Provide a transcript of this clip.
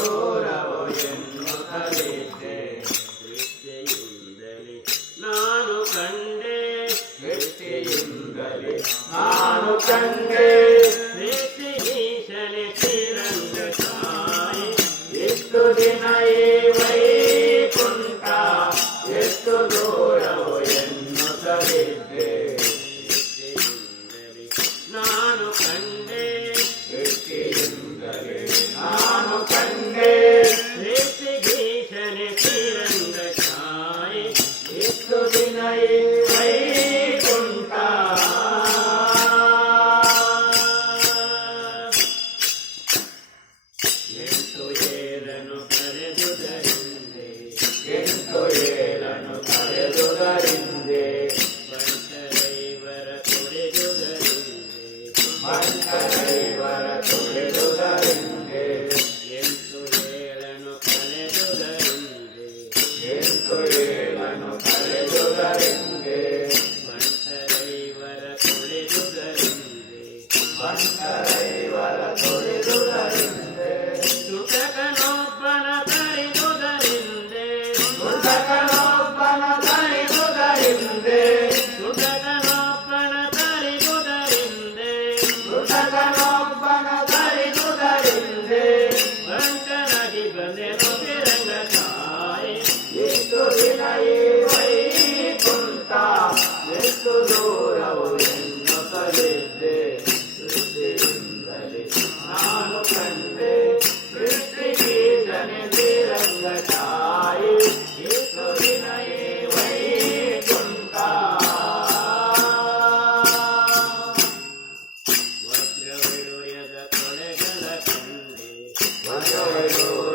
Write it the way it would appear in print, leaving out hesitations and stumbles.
ದೂರವು ಎನ್ನುತ್ತಲಿದ್ದೆ ದೃಷ್ಟಿಯಿಂದಲೇ ನಾನು ಕಂಡೆ ದೃಷ್ಟಿಯಿಂದಲೇ ನಾನು ಕಂಡೆ ದೃಷ್ಟಿಗೀಶನೆ ಶ್ರೀರಂಗ ತಾಯಿ ಎಷ್ಟು ದಿನ ಈ ವೈಕುಂಠ ಎಷ್ಟು ದೂರವು ಎನ್ನುತ್ತಲಿದ್ದೆ ದೃಷ್ಟಿಯಿಂದಲೇ ನಾನು ಕಂಡೆ ದೃಷ್ಟಿಯಿಂದಲೇ ನಾನು ಕಂಡೆ ದೃಷ್ಟಿಗೀಶನೆ ಶ್ರೀರಂಗ ತಾಯಿ ಎಷ್ಟು ದಿನ ಈ ವೈಕುಂಠ ಎಂಟು ಏಳನು ಕರೆದುದರಿಂದೆ ಎಂಟು ಏಳನು ಕರೆದುದರಿಂದೆ ಬಂಟರೈವರ ತೊಡೆದುದರಿಂದೆ ಬಂಟರೈವರ ತೊಡೆದುದರಿಂದೆ ಎಂಟು ಏಳನು ಕರೆದುದರಿಂದೆ ಎಂಟು ಏಳನು ಕರೆದುದರಿಂದೆ ಬಂಟರೈವರ ತೊಡೆದುದರಿಂದೆ ಬಂಟರೈವರ ತೊಡೆದುದರಿಂದೆ ಸುಟಕನೊಬ್ಬನ ತರಿದುದರಿಂದೆ ಸುಟಕನೊಬ್ಬನ ತರಿದುದರಿಂದೆ ಸುಟಕನೊಬ್ಬನ ತರಿದುದರಿಂದೆ ಸುಟಕನೊಬ್ಬನ ತರಿದುದರಿಂದೆ ಬಂಟನಾಗಿ ಬಂದೆನು ಶ್ರೀರಂಗ ತಾಯಿ ಎಷ್ಟು ದಿನ ಈ ವೈಕುಂಠ ಎಷ್ಟು ದೂರವು ಎನ್ನುತ್ತಲಿದ್ದೆ ದೃಷ್ಟಿಯಿಂದಲೇ ನಾನು ಕಂಡೆ ದೃಷ್ಟಿಗೀಶನೆ ಶ್ರೀರಂಗ ತಾಯಿ ಎಷ್ಟು ದಿನ ಈ ವೈಕುಂಠ ವಜ್ರವೈಡೂರ್ಯದ ಕೊಳೆಗಳ ಕಂಡೆ ವಜ್ರವೈಡೂರ್ಯದ